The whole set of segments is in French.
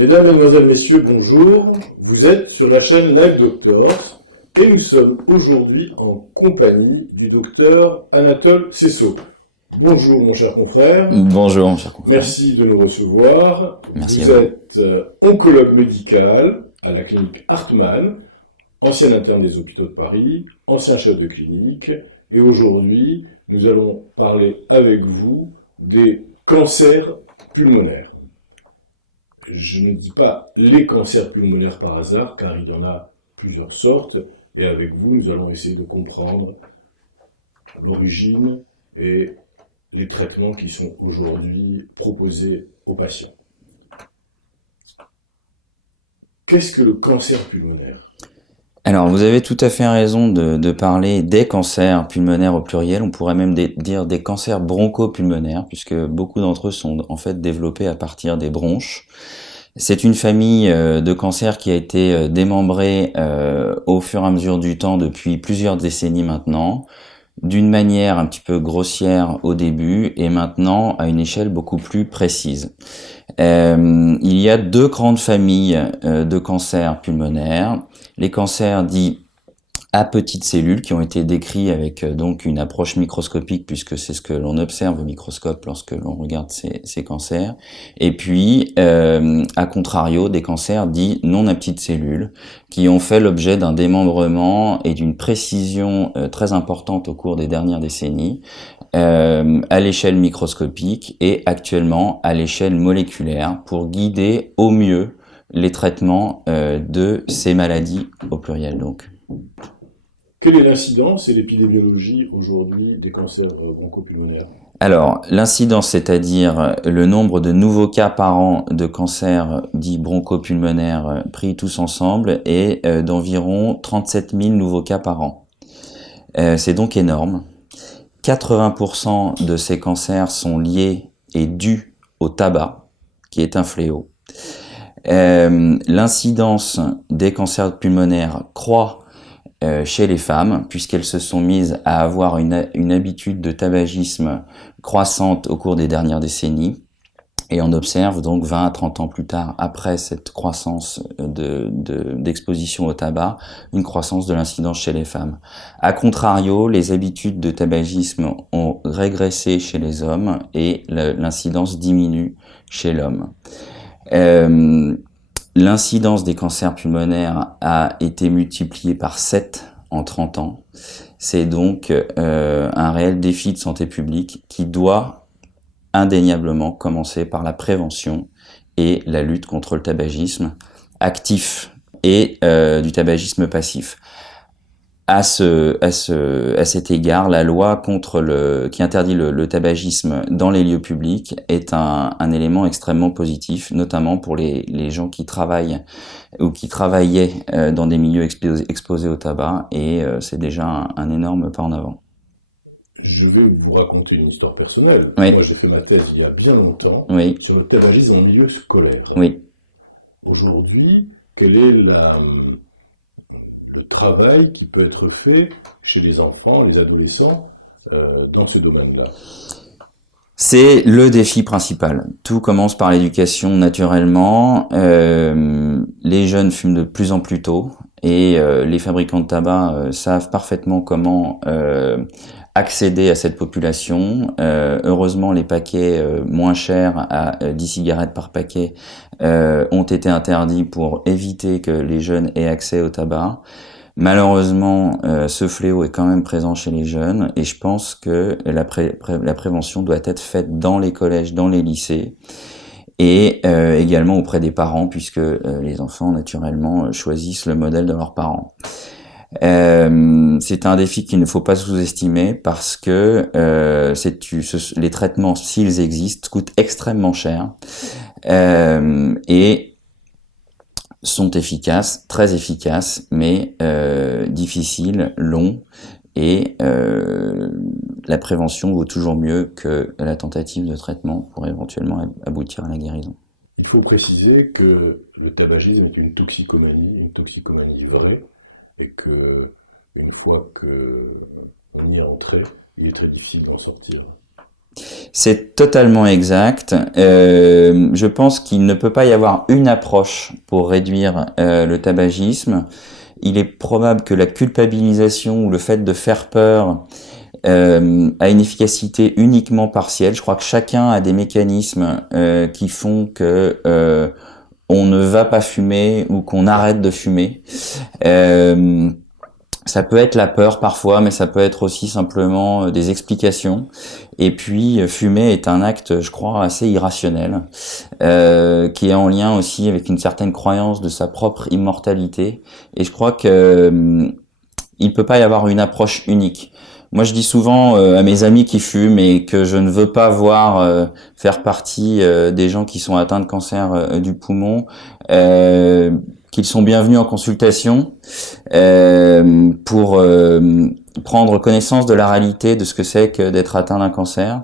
Mesdames, Mesdemoiselles, Messieurs, bonjour. Vous êtes sur la chaîne Live Doctors et nous sommes aujourd'hui en compagnie du docteur Anatole Sesso. Bonjour mon cher confrère. Bonjour mon cher confrère. Merci de nous recevoir. Merci Vous à vous. êtes oncologue médical à la clinique Hartmann, ancien interne des hôpitaux de Paris, ancien chef de clinique. Et aujourd'hui, nous allons parler avec vous des cancers pulmonaires. Je ne dis pas les cancers pulmonaires par hasard, car il y en a plusieurs sortes, et avec vous, nous allons essayer de comprendre l'origine et les traitements qui sont aujourd'hui proposés aux patients. Qu'est-ce que le cancer pulmonaire ? Alors, vous avez tout à fait raison de parler des cancers pulmonaires au pluriel. On pourrait même dire des cancers bronchopulmonaires, puisque beaucoup d'entre eux sont en fait développés à partir des bronches. C'est une famille de cancers qui a été démembrée au fur et à mesure du temps depuis plusieurs décennies maintenant, d'une manière un petit peu grossière au début et maintenant à une échelle beaucoup plus précise. Il y a deux grandes familles de cancers pulmonaires. Les cancers dits à petites cellules qui ont été décrits avec donc une approche microscopique puisque c'est ce que l'on observe au microscope lorsque l'on regarde ces cancers. Et puis, à contrario, des cancers dits non à petites cellules qui ont fait l'objet d'un démembrement et d'une précision très importante au cours des dernières décennies à l'échelle microscopique et actuellement à l'échelle moléculaire pour guider au mieux les traitements de ces maladies au pluriel donc. Quelle est l'incidence et l'épidémiologie aujourd'hui des cancers bronchopulmonaires ? Alors, l'incidence, c'est-à-dire le nombre de nouveaux cas par an de cancers dits bronchopulmonaires pris tous ensemble, est d'environ 37 000 nouveaux cas par an. C'est donc énorme. 80% de ces cancers sont liés et dus au tabac, qui est un fléau. L'incidence des cancers pulmonaires croît chez les femmes, puisqu'elles se sont mises à avoir une habitude de tabagisme croissante au cours des dernières décennies. Et on observe donc 20 à 30 ans plus tard, après cette croissance d'exposition au tabac, une croissance de l'incidence chez les femmes. A contrario, les habitudes de tabagisme ont régressé chez les hommes et l'incidence diminue chez l'homme. L'incidence des cancers pulmonaires a été multipliée par 7 en 30 ans. C'est donc un réel défi de santé publique qui doit indéniablement commencer par la prévention et la lutte contre le tabagisme actif et du tabagisme passif. À cet égard, la loi qui interdit le tabagisme dans les lieux publics est un élément extrêmement positif, notamment pour les gens qui travaillent ou qui travaillaient dans des milieux exposés au tabac, et c'est déjà un énorme pas en avant. Je vais vous raconter une histoire personnelle. Oui. Moi, j'ai fait ma thèse il y a bien longtemps Oui. sur le tabagisme en milieu scolaire. Oui. Aujourd'hui, quel est le travail qui peut être fait chez les enfants, les adolescents, dans ce domaine-là ? C'est le défi principal. Tout commence par l'éducation naturellement. Les jeunes fument de plus en plus tôt et les fabricants de tabac savent parfaitement comment accéder à cette population. Heureusement, les paquets moins chers à 10 cigarettes par paquet ont été interdits pour éviter que les jeunes aient accès au tabac. Malheureusement, ce fléau est quand même présent chez les jeunes et je pense que la prévention doit être faite dans les collèges, dans les lycées et également auprès des parents puisque les enfants naturellement choisissent le modèle de leurs parents. C'est un défi qu'il ne faut pas sous-estimer parce que les traitements, s'ils existent, coûtent extrêmement cher et sont efficaces, très efficaces, mais difficiles, longs, et la prévention vaut toujours mieux que la tentative de traitement pour éventuellement aboutir à la guérison. Il faut préciser que le tabagisme est une toxicomanie vraie, et que une fois qu'on y est entré, il est très difficile d'en sortir. C'est totalement exact. Je pense qu'il ne peut pas y avoir une approche pour réduire le tabagisme. Il est probable que la culpabilisation ou le fait de faire peur a une efficacité uniquement partielle. Je crois que chacun a des mécanismes qui font que on ne va pas fumer ou qu'on arrête de fumer. Ça peut être la peur parfois, mais ça peut être aussi simplement des explications. Et puis, fumer est un acte, je crois, assez irrationnel, qui est en lien aussi avec une certaine croyance de sa propre immortalité. Et je crois que il peut pas y avoir une approche unique. Moi, je dis souvent à mes amis qui fument et que je ne veux pas voir faire partie des gens qui sont atteints de cancer du poumon, qu'ils sont bienvenus en consultation pour prendre connaissance de la réalité de ce que c'est que d'être atteint d'un cancer.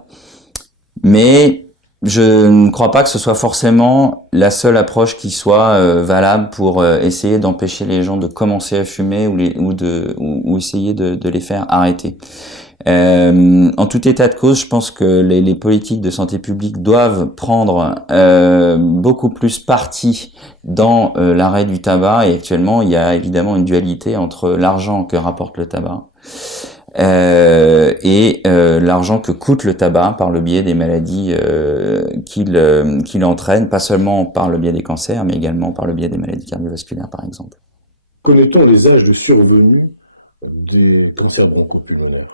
Mais je ne crois pas que ce soit forcément la seule approche qui soit valable pour essayer d'empêcher les gens de commencer à fumer ou essayer de les faire arrêter. En tout état de cause, je pense que les politiques de santé publique doivent prendre beaucoup plus parti dans l'arrêt du tabac. Et actuellement, il y a évidemment une dualité entre l'argent que rapporte le tabac et l'argent que coûte le tabac par le biais des maladies qu'il entraîne, pas seulement par le biais des cancers, mais également par le biais des maladies cardiovasculaires, par exemple. Connaît-on les âges de survenue des cancers bronchopulmonaires?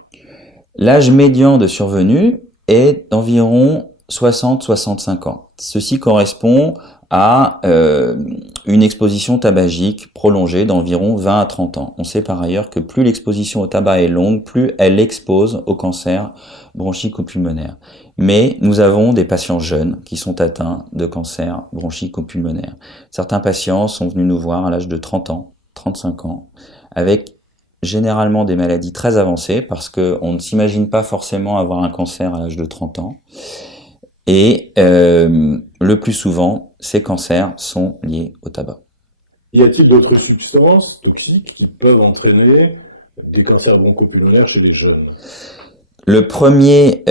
L'âge médian de survenue est d'environ 60-65 ans. Ceci correspond à une exposition tabagique prolongée d'environ 20 à 30 ans. On sait par ailleurs que plus l'exposition au tabac est longue, plus elle expose au cancer bronchique ou pulmonaire. Mais nous avons des patients jeunes qui sont atteints de cancer bronchique ou pulmonaire. Certains patients sont venus nous voir à l'âge de 30 ans, 35 ans, avec généralement des maladies très avancées parce qu'on ne s'imagine pas forcément avoir un cancer à l'âge de 30 ans. Et le plus souvent, ces cancers sont liés au tabac. Y a-t-il d'autres substances toxiques qui peuvent entraîner des cancers bronchopulmonaires chez les jeunes? Le premier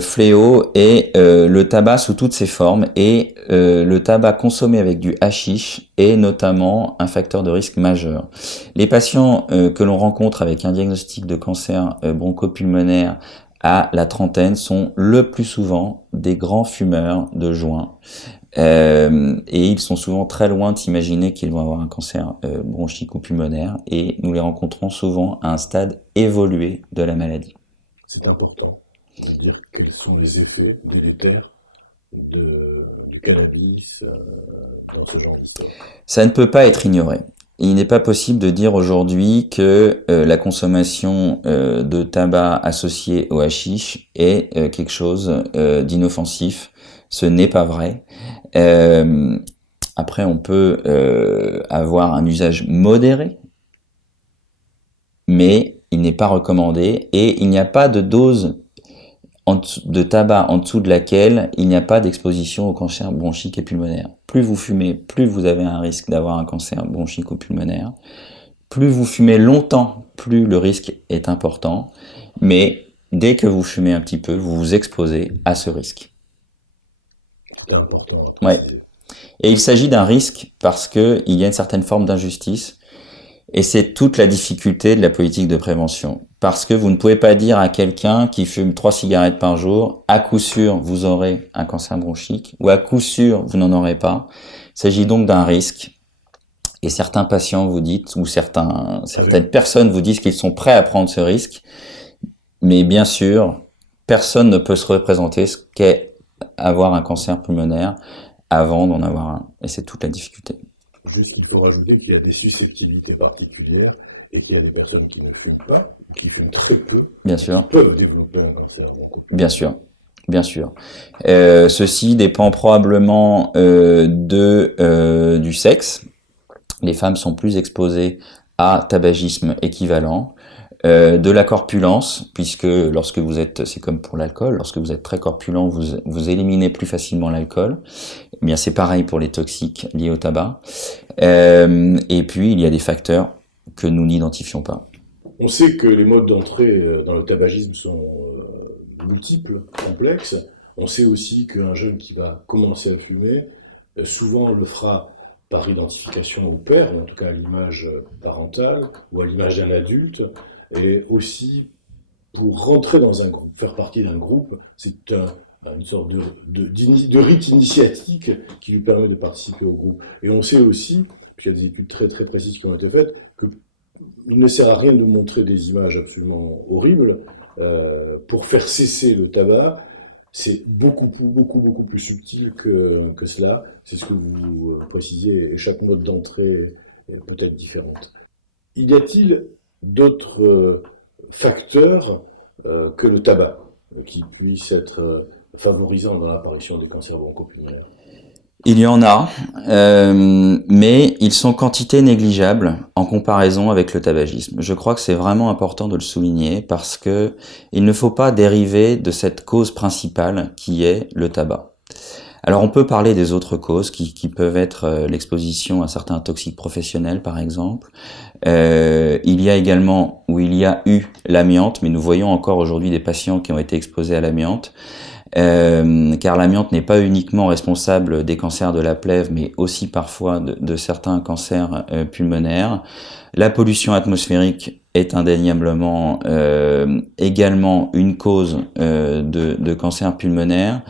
fléau est le tabac sous toutes ses formes et le tabac consommé avec du hashish est notamment un facteur de risque majeur. Les patients que l'on rencontre avec un diagnostic de cancer bronchopulmonaire à la trentaine sont le plus souvent des grands fumeurs de joints. Et ils sont souvent très loin de s'imaginer qu'ils vont avoir un cancer bronchique ou pulmonaire et nous les rencontrons souvent à un stade évolué de la maladie. C'est important de dire quels sont les effets délétères du cannabis dans ce genre d'histoire. Ça ne peut pas être ignoré. Il n'est pas possible de dire aujourd'hui que la consommation de tabac associé au hashish est quelque chose d'inoffensif. Ce n'est pas vrai. Après, on peut avoir un usage modéré, mais il n'est pas recommandé et il n'y a pas de dose de tabac en dessous de laquelle il n'y a pas d'exposition au cancer bronchique et pulmonaire. Plus vous fumez, plus vous avez un risque d'avoir un cancer bronchique ou pulmonaire. Plus vous fumez longtemps, plus le risque est important. Mais dès que vous fumez un petit peu, vous vous exposez à ce risque. C'est important. Ouais. Et il s'agit d'un risque parce que il y a une certaine forme d'injustice. Et c'est toute la difficulté de la politique de prévention. Parce que vous ne pouvez pas dire à quelqu'un qui fume 3 cigarettes par jour, à coup sûr, vous aurez un cancer bronchique, ou à coup sûr, vous n'en aurez pas. Il s'agit donc d'un risque. Et certains patients vous disent, ou certaines personnes vous disent qu'ils sont prêts à prendre ce risque. Mais bien sûr, personne ne peut se représenter ce qu'est avoir un cancer pulmonaire avant d'en avoir un. Et c'est toute la difficulté. Juste, il faut rajouter qu'il y a des susceptibilité particulières et qu'il y a des personnes qui ne fument pas, qui fument très peu, Bien sûr. qui peuvent développer un cancer bronchopulmonaire. Bien sûr. Bien sûr. Ceci dépend probablement du sexe. Les femmes sont plus exposées à tabagisme équivalent. De la corpulence, puisque lorsque vous êtes, c'est comme pour l'alcool, lorsque vous êtes très corpulent, vous éliminez plus facilement l'alcool. Eh bien, c'est pareil pour les toxiques liés au tabac. Et puis, il y a des facteurs que nous n'identifions pas. On sait que les modes d'entrée dans le tabagisme sont multiples, complexes. On sait aussi qu'un jeune qui va commencer à fumer, souvent le fera par identification au père, en tout cas à l'image parentale ou à l'image d'un adulte, et aussi pour rentrer dans un groupe, faire partie d'un groupe, c'est une sorte de rite initiatique qui lui permet de participer au groupe. Et on sait aussi, puis il y a des études très, très précises qui ont été faites, qu'il ne sert à rien de montrer des images absolument horribles pour faire cesser le tabac. C'est beaucoup plus subtil que cela. C'est ce que vous précisiez, et chaque mode d'entrée est peut-être différente. Y a-t-il d'autres facteurs que le tabac qui puissent être favorisants dans l'apparition des cancers bronchopulmonaires? Il y en a, mais ils sont quantité négligeable en comparaison avec le tabagisme. Je crois que c'est vraiment important de le souligner parce que il ne faut pas dériver de cette cause principale qui est le tabac. Alors on peut parler des autres causes qui peuvent être l'exposition à certains toxiques professionnels par exemple. Il y a également, ou il y a eu l'amiante, mais nous voyons encore aujourd'hui des patients qui ont été exposés à l'amiante. Car l'amiante n'est pas uniquement responsable des cancers de la plèvre, mais aussi parfois de certains cancers pulmonaires. La pollution atmosphérique est indéniablement également une cause de cancer pulmonaire,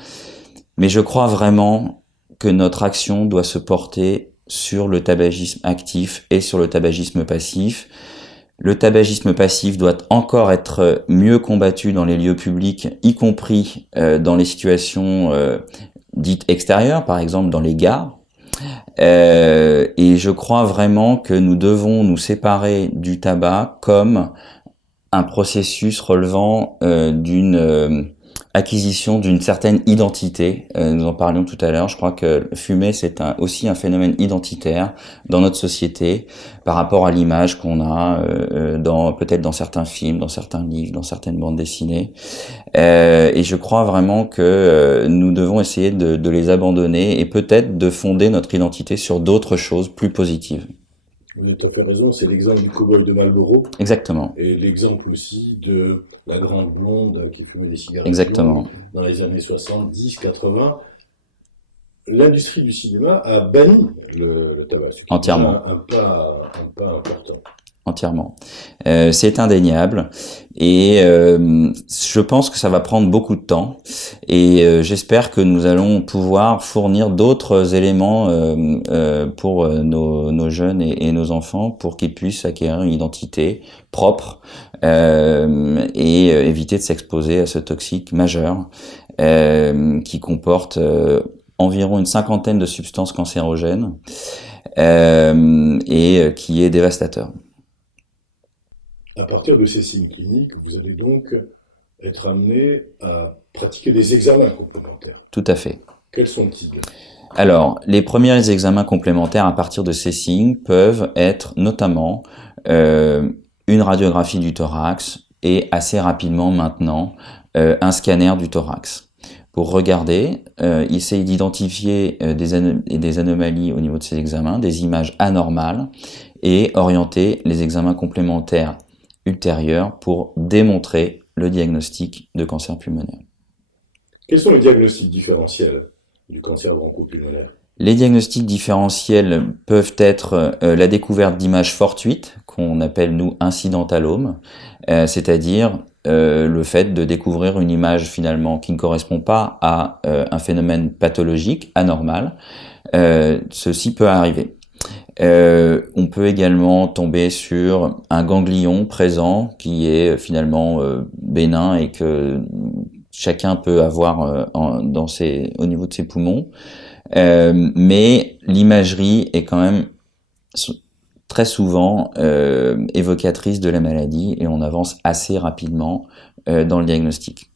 mais je crois vraiment que notre action doit se porter sur le tabagisme actif et sur le tabagisme passif. Le tabagisme passif doit encore être mieux combattu dans les lieux publics, y compris dans les situations dites extérieures, par exemple dans les gares. Et je crois vraiment que nous devons nous séparer du tabac comme un processus relevant d'une acquisition d'une certaine identité. Nous en parlions tout à l'heure. Je crois que fumer, c'est aussi un phénomène identitaire dans notre société par rapport à l'image qu'on a peut-être dans certains films, dans certains livres, dans certaines bandes dessinées. Et je crois vraiment que nous devons essayer de les abandonner et peut-être de fonder notre identité sur d'autres choses plus positives. Vous avez tout à fait raison, c'est l'exemple du cow-boy de Marlboro. Exactement. Et l'exemple aussi de la grande blonde qui fumait des cigarettes Exactement. dans les années 70, 80. L'industrie du cinéma a banni le tabac, ce qui Entièrement. est un pas important. Entièrement. C'est indéniable et je pense que ça va prendre beaucoup de temps et j'espère que nous allons pouvoir fournir d'autres éléments pour nos jeunes et nos enfants pour qu'ils puissent acquérir une identité propre et éviter de s'exposer à ce toxique majeur qui comporte environ une cinquantaine de substances cancérogènes et qui est dévastateur. À partir de ces signes cliniques, vous allez donc être amené à pratiquer des examens complémentaires. Tout à fait. Quels sont-ils? Alors, les premiers examens complémentaires à partir de ces signes peuvent être notamment une radiographie du thorax et assez rapidement maintenant un scanner du thorax. Pour regarder, essayer d'identifier des anomalies au niveau de ces examens, des images anormales et orienter les examens complémentaires ultérieurs pour démontrer le diagnostic de cancer pulmonaire. Quels sont les diagnostics différentiels du cancer bronchopulmonaire? Les diagnostics différentiels peuvent être la découverte d'images fortuites, qu'on appelle nous incidentalomes, c'est-à-dire le fait de découvrir une image finalement qui ne correspond pas à un phénomène pathologique anormal. Ceci peut arriver. On peut également tomber sur un ganglion présent qui est finalement bénin et que chacun peut avoir au niveau de ses poumons. Mais l'imagerie est quand même très souvent évocatrice de la maladie et on avance assez rapidement dans le diagnostic.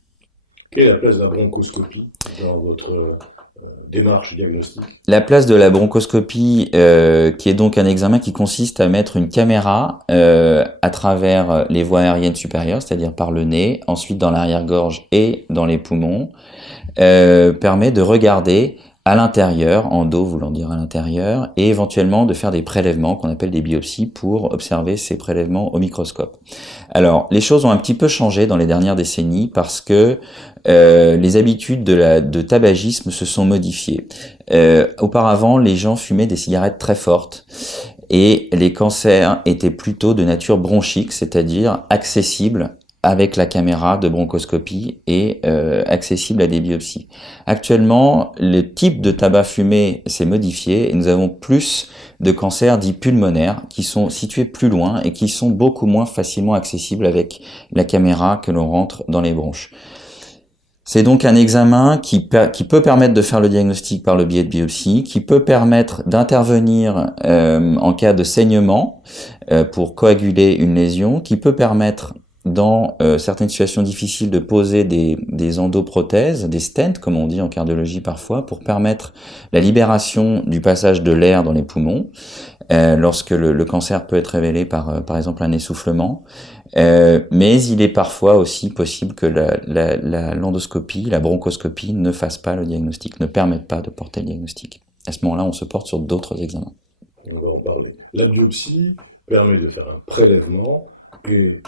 Quelle est la place de la bronchoscopie dans votre démarche diagnostique? La place de la bronchoscopie, qui est donc un examen qui consiste à mettre une caméra à travers les voies aériennes supérieures, c'est-à-dire par le nez, ensuite dans l'arrière-gorge et dans les poumons, permet de regarder à l'intérieur, endo voulant dire à l'intérieur, et éventuellement de faire des prélèvements qu'on appelle des biopsies pour observer ces prélèvements au microscope. Alors, les choses ont un petit peu changé dans les dernières décennies parce que les habitudes de tabagisme se sont modifiées. Auparavant, les gens fumaient des cigarettes très fortes et les cancers étaient plutôt de nature bronchique, c'est-à-dire accessibles avec la caméra de bronchoscopie et accessible à des biopsies. Actuellement, le type de tabac fumé s'est modifié et nous avons plus de cancers dits pulmonaires qui sont situés plus loin et qui sont beaucoup moins facilement accessibles avec la caméra que l'on rentre dans les bronches. C'est donc un examen qui peut permettre de faire le diagnostic par le biais de biopsie, qui peut permettre d'intervenir en cas de saignement pour coaguler une lésion, qui peut permettre dans certaines situations difficiles de poser des endoprothèses, des stents comme on dit en cardiologie parfois, pour permettre la libération du passage de l'air dans les poumons, lorsque le cancer peut être révélé par exemple un essoufflement. Mais il est parfois aussi possible que l'endoscopie, la bronchoscopie ne fasse pas le diagnostic, ne permette pas de porter le diagnostic. À ce moment-là, on se porte sur d'autres examens. On va en parler. La biopsie permet de faire un prélèvement et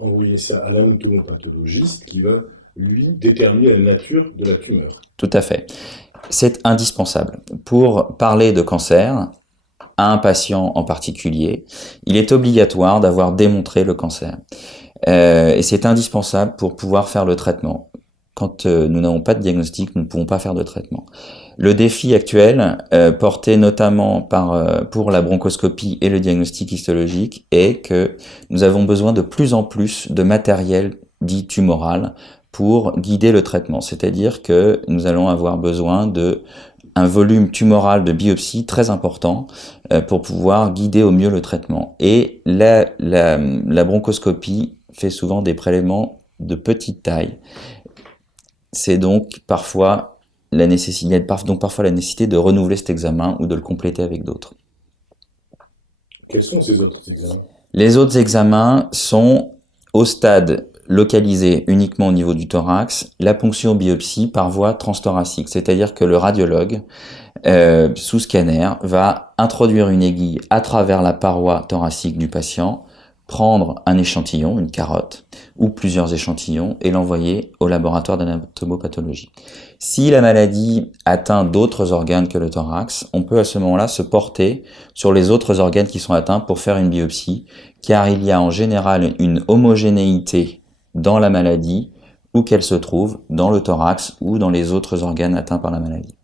envoyer ça à l'anatomopathologiste qui va, lui, déterminer la nature de la tumeur. Tout à fait. C'est indispensable. Pour parler de cancer, à un patient en particulier, il est obligatoire d'avoir démontré le cancer. Et c'est indispensable pour pouvoir faire le traitement. Quand nous n'avons pas de diagnostic, nous ne pouvons pas faire de traitement. Le défi actuel, porté notamment pour la bronchoscopie et le diagnostic histologique, est que nous avons besoin de plus en plus de matériel dit tumoral pour guider le traitement. C'est-à-dire que nous allons avoir besoin d'un volume tumoral de biopsie très important pour pouvoir guider au mieux le traitement. Et la bronchoscopie fait souvent des prélèvements de petite taille. C'est donc parfois il y a parfois la nécessité de renouveler cet examen ou de le compléter avec d'autres. Quels sont ces autres examens ? Les autres examens sont au stade localisé uniquement au niveau du thorax, la ponction biopsie par voie transthoracique, c'est-à-dire que le radiologue, sous scanner, va introduire une aiguille à travers la paroi thoracique du patient, prendre un échantillon, une carotte, ou plusieurs échantillons, et l'envoyer au laboratoire d'anatomopathologie. Si la maladie atteint d'autres organes que le thorax, on peut à ce moment-là se porter sur les autres organes qui sont atteints pour faire une biopsie, car il y a en général une homogénéité dans la maladie, où qu'elle se trouve, dans le thorax ou dans les autres organes atteints par la maladie.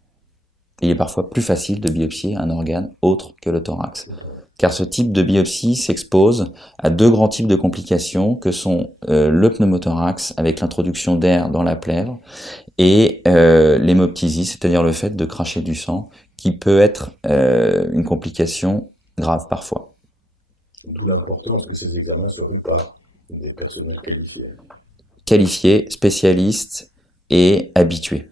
Il est parfois plus facile de biopsier un organe autre que le thorax, car ce type de biopsie s'expose à deux grands types de complications que sont le pneumothorax avec l'introduction d'air dans la plèvre et l'hémoptysie, c'est-à-dire le fait de cracher du sang, qui peut être une complication grave parfois. D'où l'importance que ces examens soient faits par des personnels qualifiés. Qualifiés, spécialistes et habitués.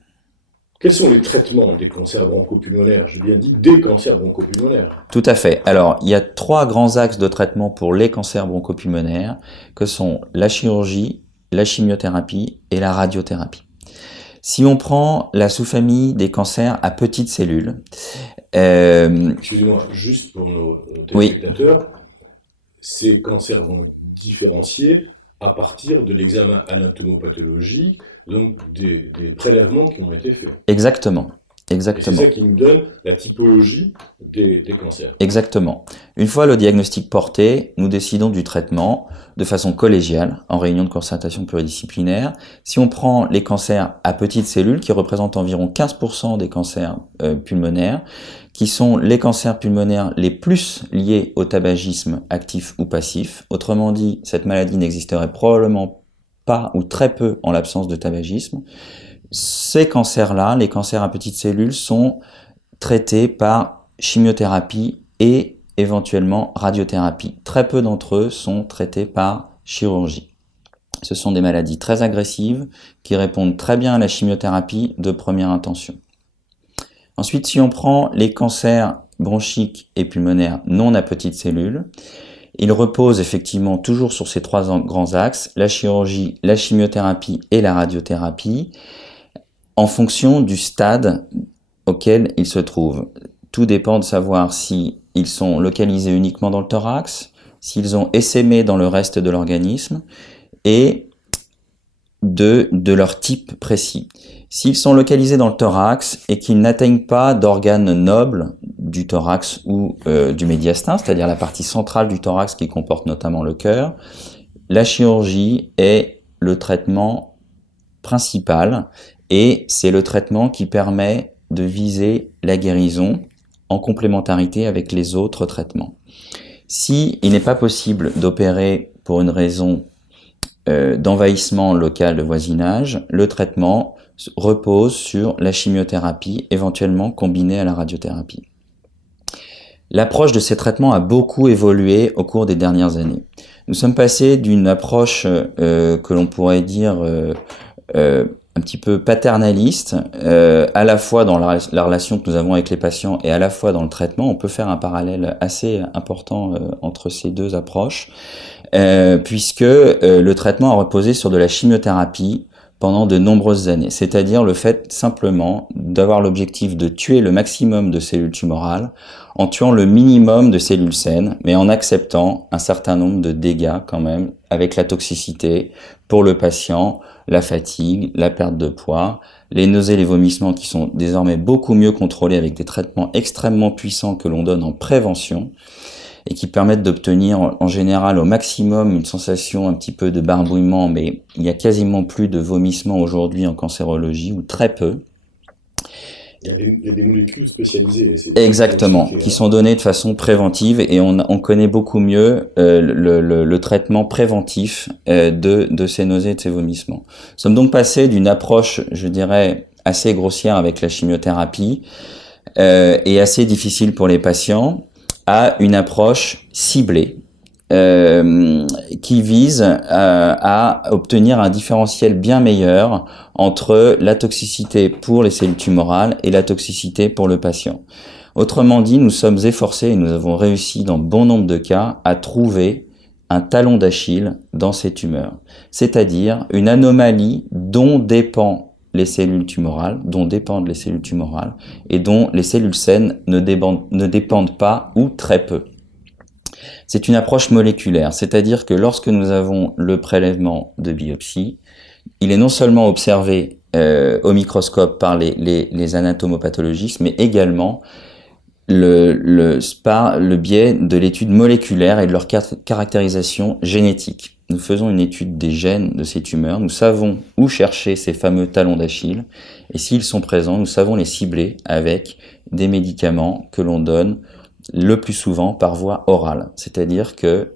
Quels sont les traitements des cancers bronchopulmonaires ? J'ai bien dit des cancers bronchopulmonaires. Tout à fait. Alors, il y a trois grands axes de traitement pour les cancers bronchopulmonaires, que sont la chirurgie, la chimiothérapie et la radiothérapie. Si on prend la sous-famille des cancers à petites cellules... Excusez-moi, juste pour nos téléspectateurs, ces cancers vont être différenciés à partir de l'examen anatomopathologique, donc des prélèvements qui ont été faits. Exactement. Et c'est ça qui nous donne la typologie des cancers. Exactement. Une fois le diagnostic porté, nous décidons du traitement de façon collégiale, en réunion de concertation pluridisciplinaire. Si on prend les cancers à petites cellules, qui représentent environ 15% des cancers pulmonaires, qui sont les cancers pulmonaires les plus liés au tabagisme actif ou passif. Autrement dit, cette maladie n'existerait probablement pas ou très peu en l'absence de tabagisme. Ces cancers-là, les cancers à petites cellules, sont traités par chimiothérapie et éventuellement radiothérapie. Très peu d'entre eux sont traités par chirurgie. Ce sont des maladies très agressives qui répondent très bien à la chimiothérapie de première intention. Ensuite, si on prend les cancers bronchiques et pulmonaires non à petites cellules, ils reposent effectivement toujours sur ces trois grands axes, la chirurgie, la chimiothérapie et la radiothérapie. en fonction du stade auquel ils se trouvent. Tout dépend de savoir si ils sont localisés uniquement dans le thorax, s'ils ont essaimé dans le reste de l'organisme et de leur type précis. S'ils sont localisés dans le thorax et qu'ils n'atteignent pas d'organes nobles du thorax ou du médiastin, c'est-à-dire la partie centrale du thorax qui comporte notamment le cœur, la chirurgie est le traitement principal et c'est le traitement qui permet de viser la guérison en complémentarité avec les autres traitements. Si il n'est pas possible d'opérer pour une raison d'envahissement local de voisinage, le traitement repose sur la chimiothérapie, éventuellement combinée à la radiothérapie. L'approche de ces traitements a beaucoup évolué au cours des dernières années. Nous sommes passés d'une approche que l'on pourrait dire un petit peu paternaliste, à la fois dans la relation que nous avons avec les patients et à la fois dans le traitement. On peut faire un parallèle assez important entre ces deux approches, puisque le traitement a reposé sur de la chimiothérapie pendant de nombreuses années, c'est-à-dire le fait simplement d'avoir l'objectif de tuer le maximum de cellules tumorales en tuant le minimum de cellules saines, mais en acceptant un certain nombre de dégâts quand même, avec la toxicité pour le patient, la fatigue, la perte de poids, les nausées, les vomissements qui sont désormais beaucoup mieux contrôlés avec des traitements extrêmement puissants que l'on donne en prévention et qui permettent d'obtenir en général au maximum une sensation un petit peu de barbouillement, mais il y a quasiment plus de vomissements aujourd'hui en cancérologie, ou très peu. Il y a des molécules spécialisées. Exactement, qui sont données de façon préventive et on connaît beaucoup mieux le traitement préventif de ces nausées et de ces vomissements. Nous sommes donc passés d'une approche, je dirais, assez grossière avec la chimiothérapie et assez difficile pour les patients, à une approche ciblée qui vise à obtenir un différentiel bien meilleur entre la toxicité pour les cellules tumorales et la toxicité pour le patient. Autrement dit, nous sommes efforcés et nous avons réussi dans bon nombre de cas à trouver un talon d'Achille dans ces tumeurs, c'est-à-dire une anomalie dont dépendent les cellules tumorales et dont les cellules saines ne dépendent pas ou très peu. C'est une approche moléculaire, c'est-à-dire que lorsque nous avons le prélèvement de biopsie, il est non seulement observé au microscope par les anatomopathologistes, mais également par le biais de l'étude moléculaire et de leur caractérisation génétique. Nous faisons une étude des gènes de ces tumeurs, nous savons où chercher ces fameux talons d'Achille, et s'ils sont présents, nous savons les cibler avec des médicaments que l'on donne le plus souvent par voie orale. C'est-à-dire que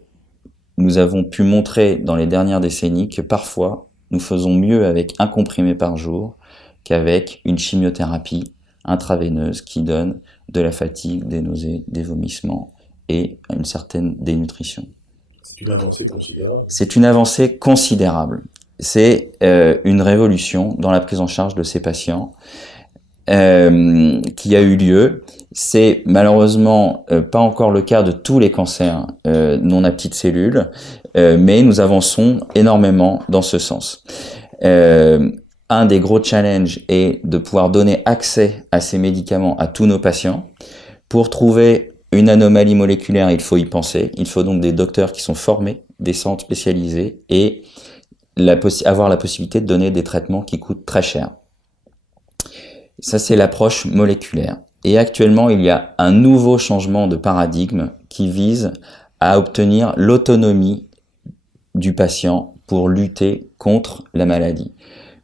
nous avons pu montrer dans les dernières décennies que parfois nous faisons mieux avec un comprimé par jour qu'avec une chimiothérapie intraveineuse qui donne de la fatigue, des nausées, des vomissements et une certaine dénutrition. C'est une avancée considérable. C'est une avancée considérable. C'est une révolution dans la prise en charge de ces patients qui a eu lieu. C'est malheureusement pas encore le cas de tous les cancers non à petites cellules, mais nous avançons énormément dans ce sens. Un des gros challenges est de pouvoir donner accès à ces médicaments à tous nos patients. Pour trouver une anomalie moléculaire, il faut y penser. Il faut donc des docteurs qui sont formés, des centres spécialisés et avoir la possibilité de donner des traitements qui coûtent très cher. Ça, c'est l'approche moléculaire. Et actuellement, il y a un nouveau changement de paradigme qui vise à obtenir l'autonomie du patient pour lutter contre la maladie.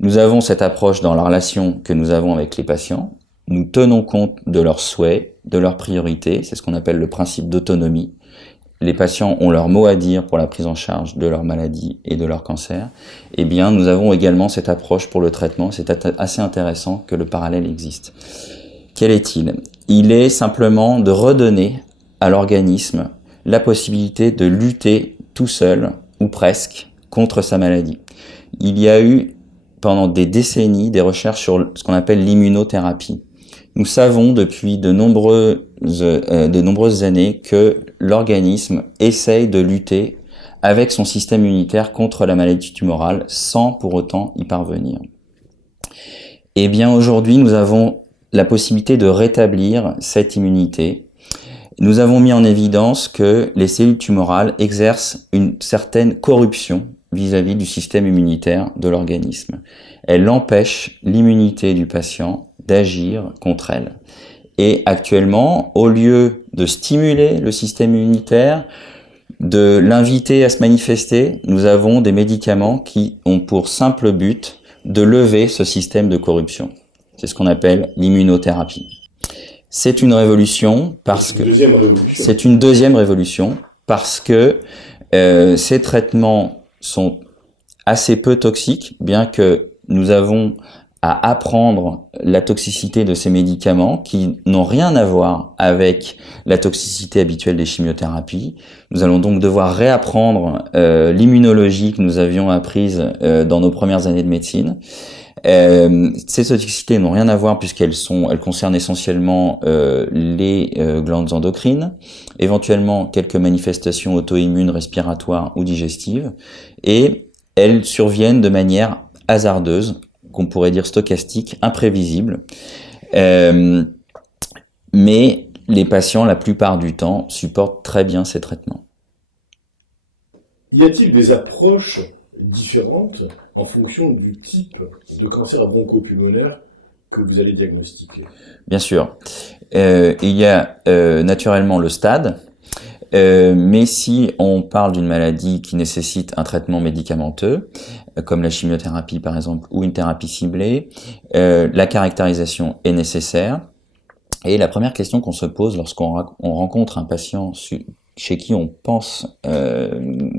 Nous avons cette approche dans la relation que nous avons avec les patients. Nous tenons compte de leurs souhaits, de leurs priorités. C'est ce qu'on appelle le principe d'autonomie. Les patients ont leur mot à dire pour la prise en charge de leur maladie et de leur cancer. Eh bien, nous avons également cette approche pour le traitement. C'est assez intéressant que le parallèle existe. Quel est-il ? Il est simplement de redonner à l'organisme la possibilité de lutter tout seul, ou presque, contre sa maladie. Il y a eu, pendant des décennies, des recherches sur ce qu'on appelle l'immunothérapie. Nous savons depuis de nombreuses années que l'organisme essaye de lutter avec son système immunitaire contre la maladie tumorale sans pour autant y parvenir. Eh bien, aujourd'hui, nous avons la possibilité de rétablir cette immunité. Nous avons mis en évidence que les cellules tumorales exercent une certaine corruption vis-à-vis du système immunitaire de l'organisme. Elles empêchent l'immunité du patient d'agir contre elle. Et actuellement, au lieu de stimuler le système immunitaire, de l'inviter à se manifester, nous avons des médicaments qui ont pour simple but de lever ce système de corruption. C'est ce qu'on appelle l'immunothérapie. C'est une révolution parce que c'est une deuxième révolution parce que ces traitements sont assez peu toxiques, bien que nous avons à apprendre la toxicité de ces médicaments qui n'ont rien à voir avec la toxicité habituelle des chimiothérapies. Nous allons donc devoir réapprendre l'immunologie que nous avions apprise dans nos premières années de médecine. Ces toxicités n'ont rien à voir puisqu'elles concernent essentiellement les glandes endocrines, éventuellement quelques manifestations auto-immunes, respiratoires ou digestives, et elles surviennent de manière hasardeuse, qu'on pourrait dire stochastique, imprévisible. Mais les patients, la plupart du temps, supportent très bien ces traitements. Y a-t-il des approches différentes en fonction du type de cancer bronchopulmonaire que vous allez diagnostiquer? Bien sûr. Il y a naturellement le stade, mais si on parle d'une maladie qui nécessite un traitement médicamenteux, comme la chimiothérapie par exemple, ou une thérapie ciblée, la caractérisation est nécessaire. Et la première question qu'on se pose lorsqu'on rencontre un patient chez qui on pense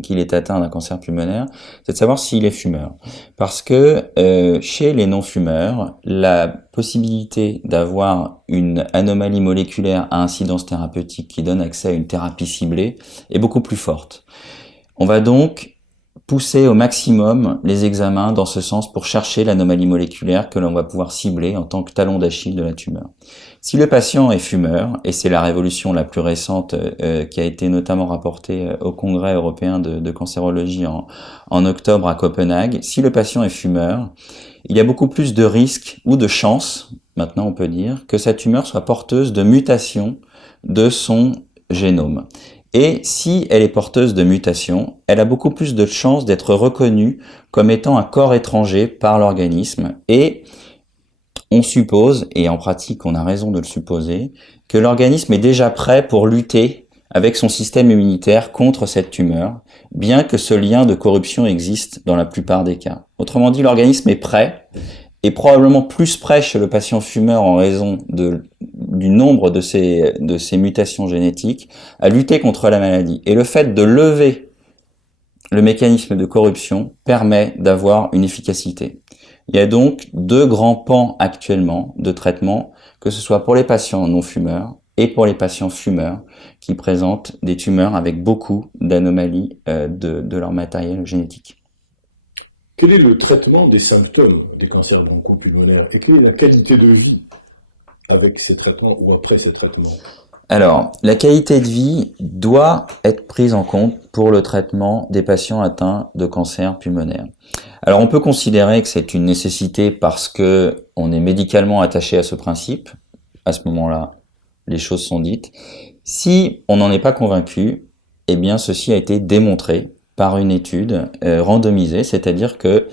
qu'il est atteint d'un cancer pulmonaire, c'est de savoir s'il est fumeur. Parce que chez les non-fumeurs, la possibilité d'avoir une anomalie moléculaire à incidence thérapeutique qui donne accès à une thérapie ciblée est beaucoup plus forte. On va donc pousser au maximum les examens dans ce sens pour chercher l'anomalie moléculaire que l'on va pouvoir cibler en tant que talon d'Achille de la tumeur. Si le patient est fumeur, et c'est la révolution la plus récente qui a été notamment rapportée au Congrès européen de cancérologie en octobre à Copenhague, si le patient est fumeur, il y a beaucoup plus de risques ou de chances, maintenant on peut dire, que sa tumeur soit porteuse de mutations de son génome. Et si elle est porteuse de mutations, elle a beaucoup plus de chances d'être reconnue comme étant un corps étranger par l'organisme. Et on suppose, et en pratique on a raison de le supposer, que l'organisme est déjà prêt pour lutter avec son système immunitaire contre cette tumeur, bien que ce lien de corruption existe dans la plupart des cas. Autrement dit, l'organisme est prêt, et probablement plus près chez le patient fumeur en raison du nombre de ces mutations génétiques, à lutter contre la maladie. Et le fait de lever le mécanisme de corruption permet d'avoir une efficacité. Il y a donc deux grands pans actuellement de traitement, que ce soit pour les patients non fumeurs et pour les patients fumeurs qui présentent des tumeurs avec beaucoup d'anomalies de leur matériel génétique. Quel est le traitement des symptômes des cancers bronchopulmonaires et quelle est la qualité de vie avec ces traitements ou après ces traitements? Alors, la qualité de vie doit être prise en compte pour le traitement des patients atteints de cancer pulmonaire. Alors, on peut considérer que c'est une nécessité parce que on est médicalement attaché à ce principe. À ce moment-là, les choses sont dites. Si on n'en est pas convaincu, eh bien, ceci a été démontré par une étude randomisée, c'est-à-dire que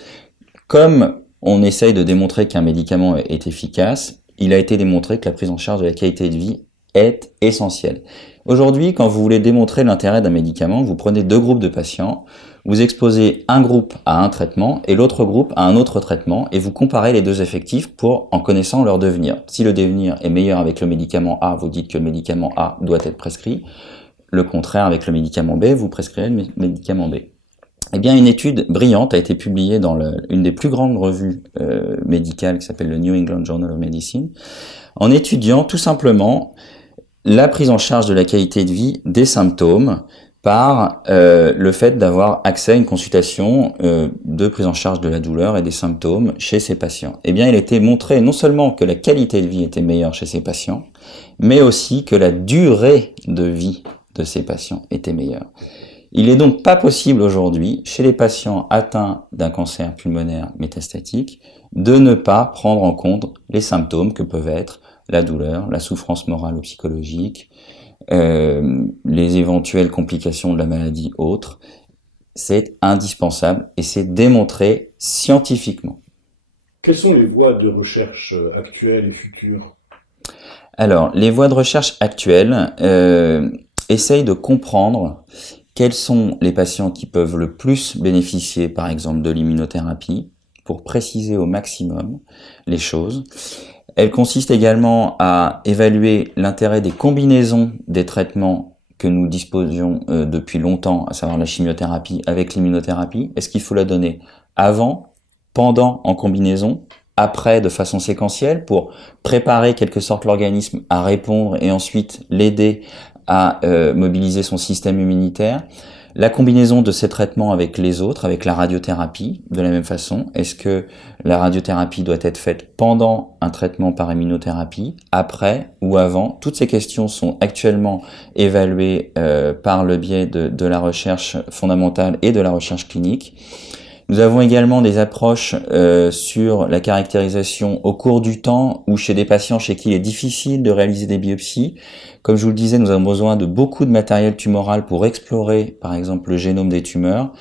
comme on essaye de démontrer qu'un médicament est efficace, il a été démontré que la prise en charge de la qualité de vie est essentielle. Aujourd'hui, quand vous voulez démontrer l'intérêt d'un médicament, vous prenez deux groupes de patients, vous exposez un groupe à un traitement et l'autre groupe à un autre traitement et vous comparez les deux effectifs en connaissant leur devenir. Si le devenir est meilleur avec le médicament A, vous dites que le médicament A doit être prescrit. Le contraire, avec le médicament B, vous prescrivez le médicament B. Eh bien, une étude brillante a été publiée dans une des plus grandes revues médicales qui s'appelle le New England Journal of Medicine, en étudiant tout simplement la prise en charge de la qualité de vie des symptômes par le fait d'avoir accès à une consultation de prise en charge de la douleur et des symptômes chez ces patients. Eh bien, il a été montré non seulement que la qualité de vie était meilleure chez ces patients, mais aussi que la durée de vie de ces patients était meilleure. Il n'est donc pas possible aujourd'hui, chez les patients atteints d'un cancer pulmonaire métastatique, de ne pas prendre en compte les symptômes que peuvent être la douleur, la souffrance morale ou psychologique, les éventuelles complications de la maladie autres. C'est indispensable et c'est démontré scientifiquement. Quelles sont les voies de recherche actuelles et futures? Alors, les voies de recherche actuelles essayent de comprendre quels sont les patients qui peuvent le plus bénéficier, par exemple, de l'immunothérapie, pour préciser au maximum les choses. Elle consiste également à évaluer l'intérêt des combinaisons des traitements que nous disposions depuis longtemps, à savoir la chimiothérapie avec l'immunothérapie. Est-ce qu'il faut la donner avant, pendant en combinaison, après de façon séquentielle pour préparer quelque sorte l'organisme à répondre et ensuite l'aider à mobiliser son système immunitaire? La combinaison de ces traitements avec les autres, avec la radiothérapie, de la même façon. Est-ce que la radiothérapie doit être faite pendant un traitement par immunothérapie, après ou avant? Toutes ces questions sont actuellement évaluées par le biais de la recherche fondamentale et de la recherche clinique. Nous avons également des approches sur la caractérisation au cours du temps ou chez des patients chez qui il est difficile de réaliser des biopsies. Comme je vous le disais, nous avons besoin de beaucoup de matériel tumoral pour explorer, par exemple, le génome des tumeurs.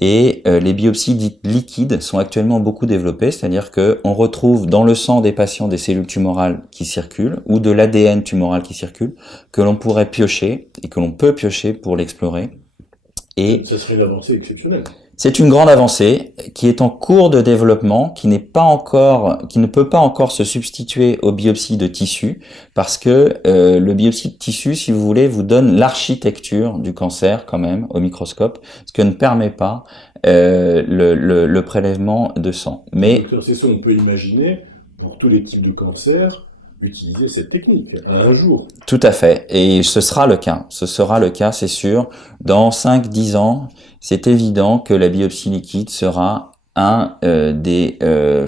Et les biopsies dites liquides sont actuellement beaucoup développées, c'est-à-dire qu'on retrouve dans le sang des patients des cellules tumorales qui circulent ou de l'ADN tumoral qui circule, que l'on pourrait piocher et que l'on peut piocher pour l'explorer. Et ça serait une avancée exceptionnelle. C'est une grande avancée qui est en cours de développement, qui ne peut pas encore se substituer aux biopsies de tissu, parce que le biopsie de tissu, si vous voulez, vous donne l'architecture du cancer quand même au microscope, ce que ne permet pas le prélèvement de sang. Mais c'est ça, on peut imaginer pour tous les types de cancers utiliser cette technique à un jour. Tout à fait, et ce sera le cas. Ce sera le cas, c'est sûr. Dans 5-10 ans, c'est évident que la biopsie liquide sera un des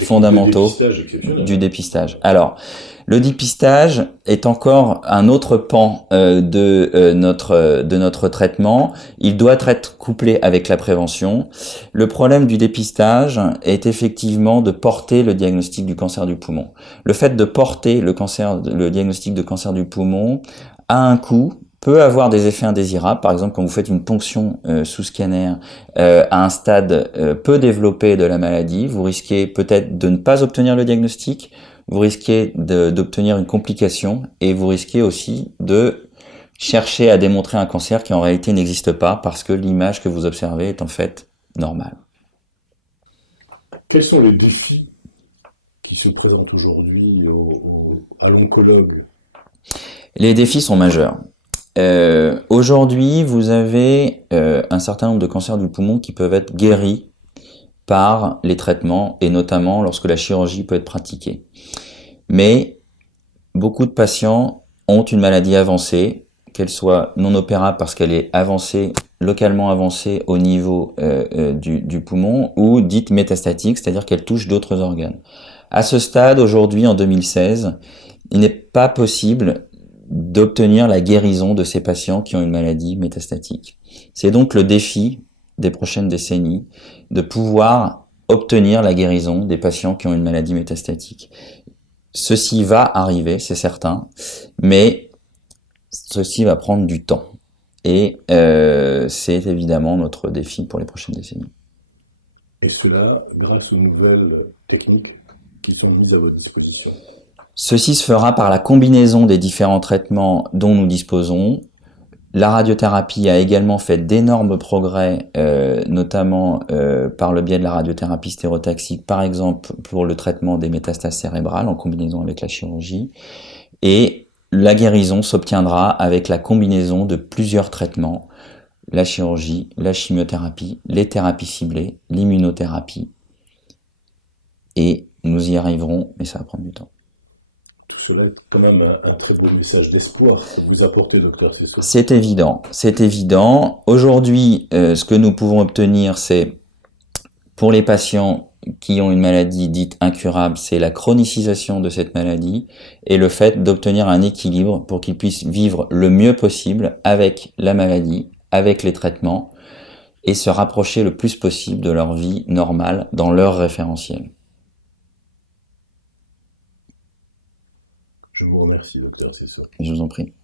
fondamentaux du dépistage. Alors, le dépistage est encore un autre pan de notre traitement. Il doit être couplé avec la prévention. Le problème du dépistage est effectivement de porter le diagnostic du cancer du poumon. Le fait de porter le diagnostic de cancer du poumon a un coût, peut avoir des effets indésirables. Par exemple, quand vous faites une ponction sous scanner à un stade peu développé de la maladie, vous risquez peut-être de ne pas obtenir le diagnostic, vous risquez d'obtenir une complication et vous risquez aussi de chercher à démontrer un cancer qui en réalité n'existe pas parce que l'image que vous observez est en fait normale. Quels sont les défis qui se présentent aujourd'hui à l'oncologue? Les défis sont majeurs. Aujourd'hui, vous avez un certain nombre de cancers du poumon qui peuvent être guéris par les traitements et notamment lorsque la chirurgie peut être pratiquée. Mais beaucoup de patients ont une maladie avancée, qu'elle soit non opérable parce qu'elle est avancée, localement avancée au niveau du poumon ou dite métastatique, c'est-à-dire qu'elle touche d'autres organes. À ce stade, aujourd'hui, en 2016, il n'est pas possible d'obtenir la guérison de ces patients qui ont une maladie métastatique. C'est donc le défi des prochaines décennies de pouvoir obtenir la guérison des patients qui ont une maladie métastatique. Ceci va arriver, c'est certain, mais ceci va prendre du temps. Et c'est évidemment notre défi pour les prochaines décennies. Et cela grâce aux nouvelles techniques qui sont mises à votre disposition. Ceci se fera par la combinaison des différents traitements dont nous disposons. La radiothérapie a également fait d'énormes progrès, notamment par le biais de la radiothérapie stéréotaxique, par exemple pour le traitement des métastases cérébrales en combinaison avec la chirurgie. Et la guérison s'obtiendra avec la combinaison de plusieurs traitements, la chirurgie, la chimiothérapie, les thérapies ciblées, l'immunothérapie. Et nous y arriverons, mais ça va prendre du temps. Tout cela est quand même un très beau message d'espoir que vous apportez, docteur Cesseux. C'est évident. Aujourd'hui, ce que nous pouvons obtenir, c'est pour les patients qui ont une maladie dite incurable, c'est la chronicisation de cette maladie et le fait d'obtenir un équilibre pour qu'ils puissent vivre le mieux possible avec la maladie, avec les traitements, et se rapprocher le plus possible de leur vie normale dans leur référentiel. Je vous remercie, docteur Cesson. Je vous en prie.